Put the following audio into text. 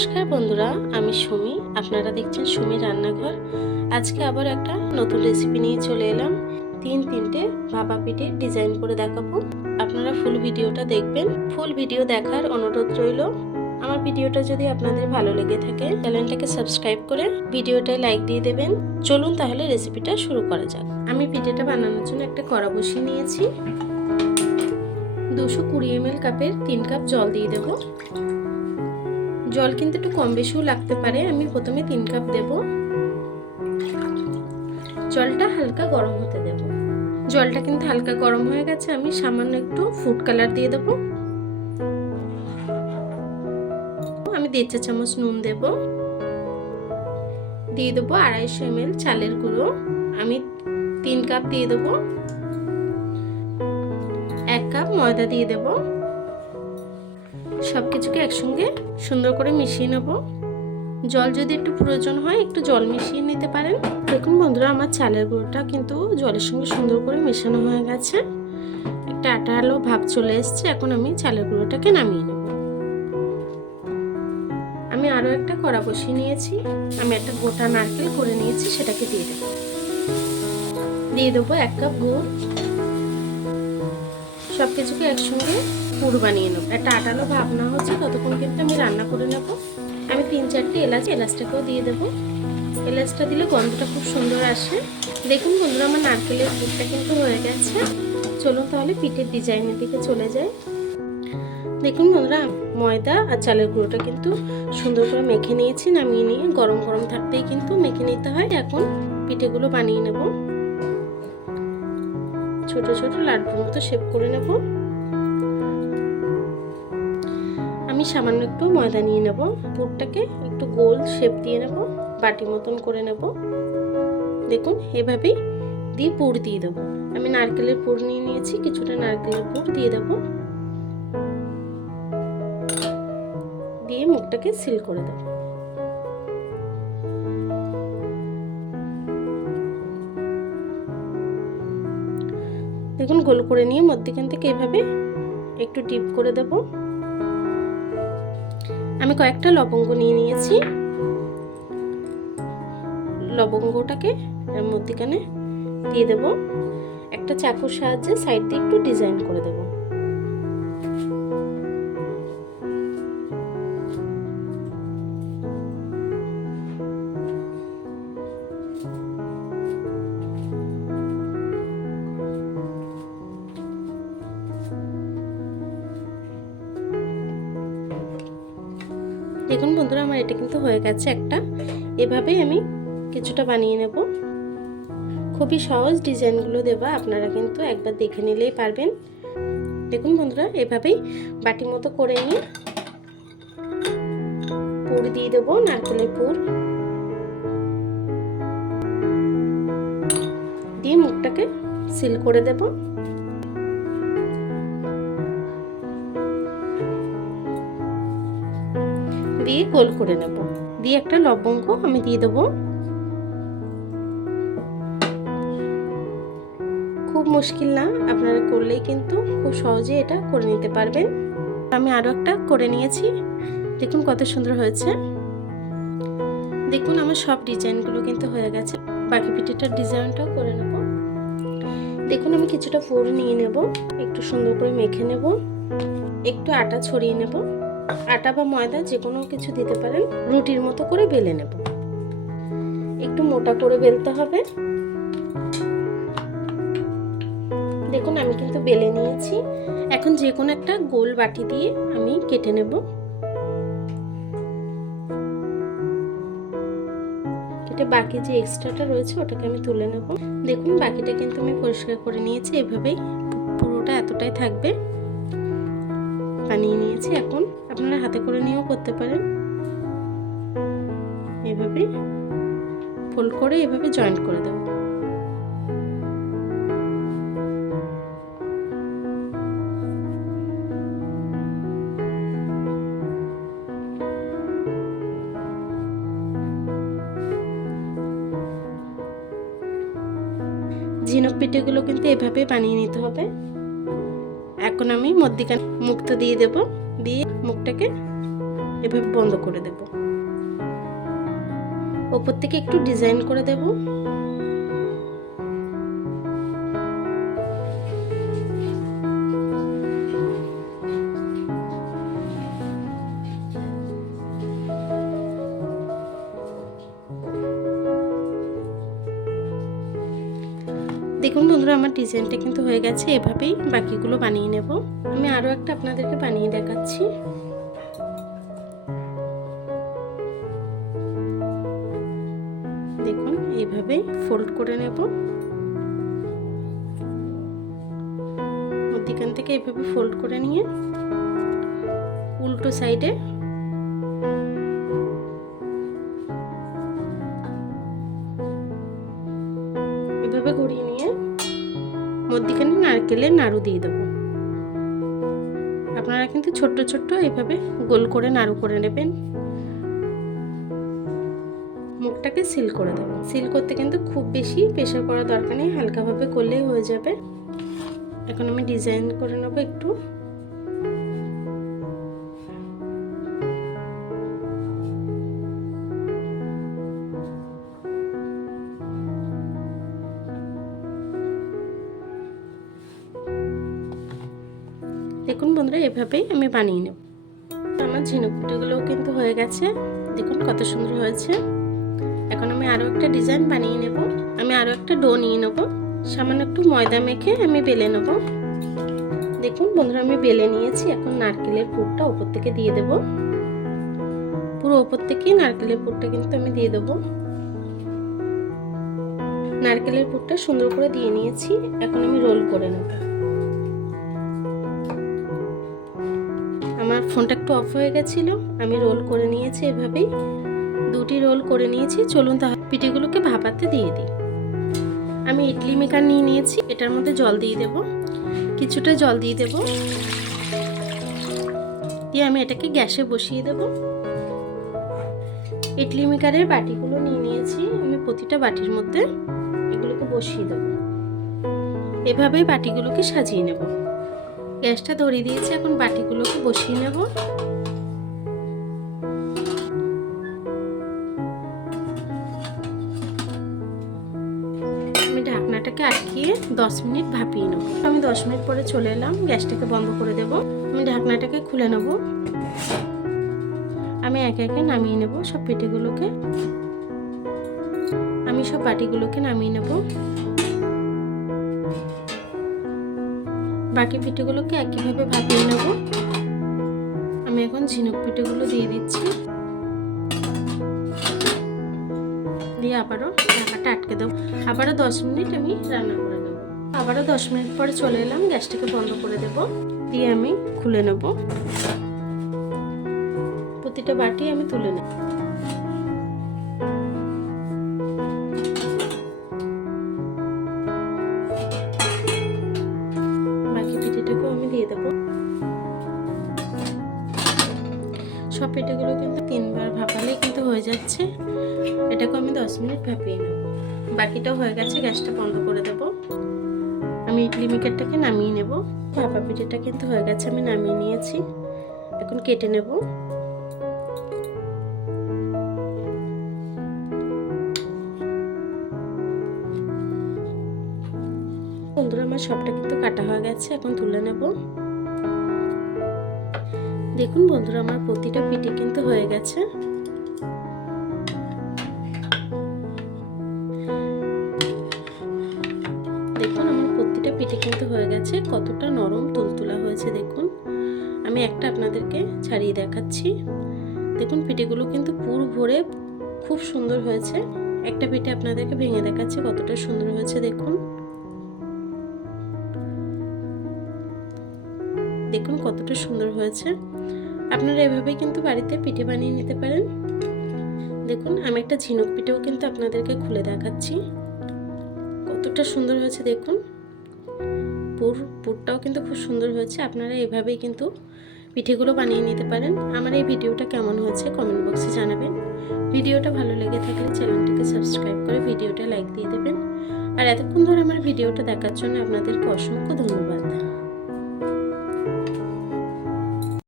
নমস্কার বন্ধুরা, আমি সুমি। আপনারা দেখছেন সুমি রান্নাঘর। আজকে আবার একটা নতুন রেসিপি নিয়ে চলে এলাম। তিনটে ভাপা পিঠের ডিজাইন করে দেখাবো। আপনারা ফুল ভিডিওটা দেখবেন। ফুল ভিডিও দেখার অনুরোধ রইল। আমার ভিডিওটা যদি আপনাদের ভালো লেগে থাকে চ্যানেলটাকে সাবস্ক্রাইব করে ভিডিওটায় লাইক দিয়ে দেবেন। চলুন তাহলে রেসিপিটা শুরু করা যাক। আমি পিঠেটা বানানোর জন্য একটা কড়া বসিয়ে নিয়েছি। 220 ml কাপের 3 কাপ জল দিয়ে দেব। জল কিন্তু একটু কম বেশিও লাগতে পারে। আমি প্রথমে 3 কাপ দেব। জলটা হালকা গরম হতে দেব। জলটা কিন্তু হালকা গরম হয়ে গেছে। আমি সামান্য একটু ফুড কালার দিয়ে দেব। আমি 1.5 চা চামচ নুন দেব। দিয়ে দেবো 250 ml চালের গুঁড়ো। আমি 3 কাপ দিয়ে দেব। 1 কাপ ময়দা দিয়ে দেব। সবকিছুকে একসঙ্গে সুন্দর করে মিশিয়ে নেব। জল যদি একটু প্রয়োজন হয় একটু জল মিশিয়ে নিতে পারেন। দেখুন বন্ধুরা, আমার চালের গুঁড়োটা কিন্তু জলের সঙ্গে সুন্দর করে মেশানো হয়ে গেছে। একটা আঠালো ভাব চলে এসছে। এখন আমি চালের গুঁড়োটাকে নামিয়ে নেব। আমি আরও একটা কড়া বসিয়ে নিয়েছি। আমি একটা গোটা নারকেল করে নিয়েছি, সেটাকে দিয়ে দেব। দিয়ে দেবো 1 কাপ গুড়। সব কিছুকে একসঙ্গে পুর বানিয়ে নেব। একটা আঠালো ভাব না হচ্ছে ততক্ষণ কিন্তু আমি রান্না করে নেব। আমি 3-4টে এলাচটাকেও দিয়ে দেবো। এলাচটা দিলে গন্ধটা খুব সুন্দর আসে। দেখুন বন্ধুরা, আমার নারকেলের পুরটা কিন্তু হয়ে গেছে। চলুন তাহলে পিঠের ডিজাইনের দিকে চলে যাই। দেখুন বন্ধুরা, ময়দা আর চালের গুঁড়োটা কিন্তু সুন্দর করে মেখে নিয়েছি। নামিয়ে নিয়ে গরম গরম থাকতেই কিন্তু মেখে নিতে হয়। এখন পিঠেগুলো বানিয়ে নেব। ছোট ছোট লাড্ডুর মতো শেপ করে নেব। আমি সামান্য একটু ময়দা নিয়ে নেব। পুরটাকে একটু গোল শেপ দিয়ে নেব, বাটি মতন করে নেব। দেখুন এভাবেই দিয়ে পুর দিয়ে দেবো। আমি নারকেলের পুর নিয়ে নিয়েছি। কিছুটা নারকেলের পুর দিয়ে দেবো। দিয়ে মুখটাকে সিল করে দেবো। দেখুন গোল করে নিয়ে মধ্যখান থেকে এভাবে একটু ডিপ করে দেব। আমি কয়েকটা লবঙ্গ নিয়ে নিয়েছি। লবঙ্গটাকে এর মধ্যখানে দিয়ে দেব। একটা চাকুর সাহায্যে সাইড দিয়ে একটু ডিজাইন করে দেব। দেখুন বন্ধুরা, আমার এটা কিন্তু হয়ে গেছে একটা। এভাবেই আমি কিছুটা বানিয়ে নেব। খুবই সহজ ডিজাইনগুলো দেওয়া, আপনারা কিন্তু একবার দেখে নিলেই পারবেন। দেখুন বন্ধুরা, এভাবেই বাটি মতো করে নিয়ে পুর দিয়ে দেবো, নারকেলের পুর দিয়ে মুখটাকে সিল করে দেব। দিয়ে গোল করে নেব। দিয়ে একটা লবঙ্গ আমি দিয়ে দেবো। খুব মুশকিল না, আপনারা করলেই কিন্তু খুব সহজে এটা করে নিতে পারবেন। আমি আরও একটা করে নিয়েছি। দেখুন কত সুন্দর হয়েছে। দেখুন আমার সব ডিজাইনগুলো কিন্তু হয়ে গেছে। বাকি পিঠেটার ডিজাইনটাও করে নেব। দেখুন আমি কিছুটা পুর নিয়ে নেব, একটু সুন্দর করে মেখে নেব। একটু আটা ছড়িয়ে নেব। আটা বা ময়দা যে কোনো কিছু দিতে পারেন। রুটির মতো করে বেলে নেব। একটু মোটা করে বেলতে হবে। দেখুন আমি কিন্তু বেলে নিয়েছি। এখন যে কোনো একটা গোল বাটি দিয়ে আমি কেটে নেব। কেটে বাকি যে এক্সট্রাটা রয়েছে ওটাকে আমি তুলে নেব। দেখুন বাকিটা কিন্তু আমি পরিষ্কার করে নিয়েছি। এভাবেই পুরোটা এতটাই থাকবে। বানিয়ে নিয়েছি। এখন আপনারা হাতে করে নিয়েও করতে পারেন। এভাবে ফোল্ড করে এভাবে জয়েন্ট করে দেব। ঝিনুক পিঠেগুলো কিন্তু এভাবে বানিয়ে নিতে হবে। এখন আমি মধ্যিখানে মুখটা দিয়ে দেব। দিয়ে মুখটাকে এভাবে বন্ধ করে দেব। ওপর থেকে একটু ডিজাইন করে দেব। দেখুন বন্ধুরা, আমার ডিজাইনটা কিন্তু হয়ে গেছে। এভাবেই বাকিগুলো বানিয়ে নেব। আমি আরও একটা আপনাদেরকে বানিয়ে দেখাচ্ছি। দেখুন এইভাবে ফোল্ড করে নেব। মধ্যখান থেকে এইভাবে ফোল্ড করে নিয়ে উল্টো সাইডে এভাবে ঘুরিয়ে নিয়ে মধ্যখানে নারকেলের নাড়ু দিয়ে দেবো। আপনারা কিন্তু ছোট্ট ছোট্ট এইভাবে গোল করে নাড়ু করে নেবেন। মুখটাকে সিল করে দেবো। সিল করতে কিন্তু খুব বেশি প্রেসার করা দরকার নেই, হালকাভাবে করলেই হয়ে যাবে। এখন আমি ডিজাইন করে নেব একটু। দেখুন বন্ধুরা, এভাবেই আমি বানিয়ে নেব। আমার ঝিনুক পিঠেগুলোও কিন্তু হয়ে গেছে। দেখুন কত সুন্দর হয়েছে। এখন আমি আরও একটা ডিজাইন বানিয়ে নেব। আমি আরও একটা ডো নিয়ে নেব। সামান্য একটু ময়দা মেখে আমি বেলে নেব। দেখুন বন্ধুরা, আমি বেলে নিয়েছি। এখন নারকেলের পুরটা ওপর থেকে দিয়ে দেব। পুরো ওপর থেকেই নারকেলের পুরটা কিন্তু আমি দিয়ে দেব। নারকেলের পুরটা সুন্দর করে দিয়ে নিয়েছি। এখন আমি রোল করে নেব। আমার ফোনটা একটু অফ হয়ে গেছিল, আমি রোল করে নিয়েছি। এভাবেই দুটি রোল করে নিয়েছি। চলুন তাহলে পিঠেগুলোকে ভাপাতে দিয়ে দিই। আমি ইডলি মেকার নিয়ে নিয়েছি। এটার মধ্যে জল দিয়ে দেব। কিছুটা জল দিয়ে দেব। দিয়ে আমি এটাকে গ্যাসে বসিয়ে দেব। ইডলি মেকারের বাটিগুলো নিয়ে নিয়েছি। আমি প্রতিটা বাটির মধ্যে এগুলোকে বসিয়ে দেব। এভাবেই বাটিগুলোকে সাজিয়ে নেব। গ্যাসটা ধরিয়ে দিয়েছি। এখন বাটিগুলোকে বসিয়ে নেব। আমি ঢাকনাটাকে আটকিয়ে 10 মিনিট ভাপিয়ে নেব। আমি 10 মিনিট পরে চলে এলাম। গ্যাসটাকে বন্ধ করে দেব। আমি ঢাকনাটাকে খুলে নেব। আমি একে একে নামিয়ে নেব সব পিঠেগুলোকে। আমি সব বাটিগুলোকে নামিয়ে নেব। বাকি পিঠেগুলোকে একইভাবে ভাপিয়ে নেব। আমি এখন ঝিনুক পিঠেগুলো দিয়ে দিচ্ছি। দিয়ে আবারও ঢাকাটা আটকে দেবো। আবারও 10 মিনিট আমি রান্না করে নেব। আবারও 10 মিনিট পরে চলে এলাম। গ্যাসটাকে বন্ধ করে দেব। দিয়ে আমি খুলে নেব। প্রতিটা বাটি আমি তুলে নেব। বাকি পিঠেটাকেও আমি দিয়ে দেব। সব পিঠেগুলো কিন্তু 3 বার ভাপালেই কিন্তু হয়ে যাচ্ছে। এটাকে আমি 10 মিনিট ভাপিয়ে নেব। বাকিটাও হয়ে গেছে। গ্যাসটা বন্ধ করে দেব। আমি ইডলি মেকারটাকে নামিয়ে নেব। ভাপা পিঠেটা কিন্তু হয়ে গেছে, আমি নামিয়ে নিয়েছি। এখন কেটে নেব। বন্ধুরা, আমার সবটা কিন্তু কাটা হয়ে গেছে। এখন তুলে নেব। দেখুন বন্ধুরা, আমার প্রতিটা পিঠে কিন্তু হয়ে গেছে। দেখুন আমার প্রতিটা পিঠে কিন্তু হয়ে গেছে। কতটা নরম তুলতুলা হয়েছে দেখুন। আমি একটা আপনাদেরকে ছাড়িয়ে দেখাচ্ছি। দেখুন পিঠেগুলো কিন্তু পুর ভরে খুব সুন্দর হয়েছে। একটা পিঠে আপনাদেরকে ভেঙে দেখাচ্ছি কতটা সুন্দর হয়েছে দেখুন। দেখুন কতটা সুন্দর হয়েছে। আপনারা এভাবেই কিন্তু বাড়িতে পিঠে বানিয়ে নিতে পারেন। দেখুন আমি একটা ঝিনুক পিঠেও কিন্তু আপনাদেরকে খুলে দেখাচ্ছি। কতটা সুন্দর হয়েছে দেখুন। পুরটাও কিন্তু খুব সুন্দর হয়েছে। আপনারা এভাবেই কিন্তু পিঠেগুলো বানিয়ে নিতে পারেন। আমার এই ভিডিওটা কেমন হয়েছে কমেন্ট বক্সে জানাবেন। ভিডিওটা ভালো লেগে থাকলে চ্যানেলটিকে সাবস্ক্রাইব করে ভিডিওটা লাইক দিয়ে দেবেন। আর এতক্ষণ ধরে আমার ভিডিওটা দেখার জন্য আপনাদেরকে অসংখ্য ধন্যবাদ।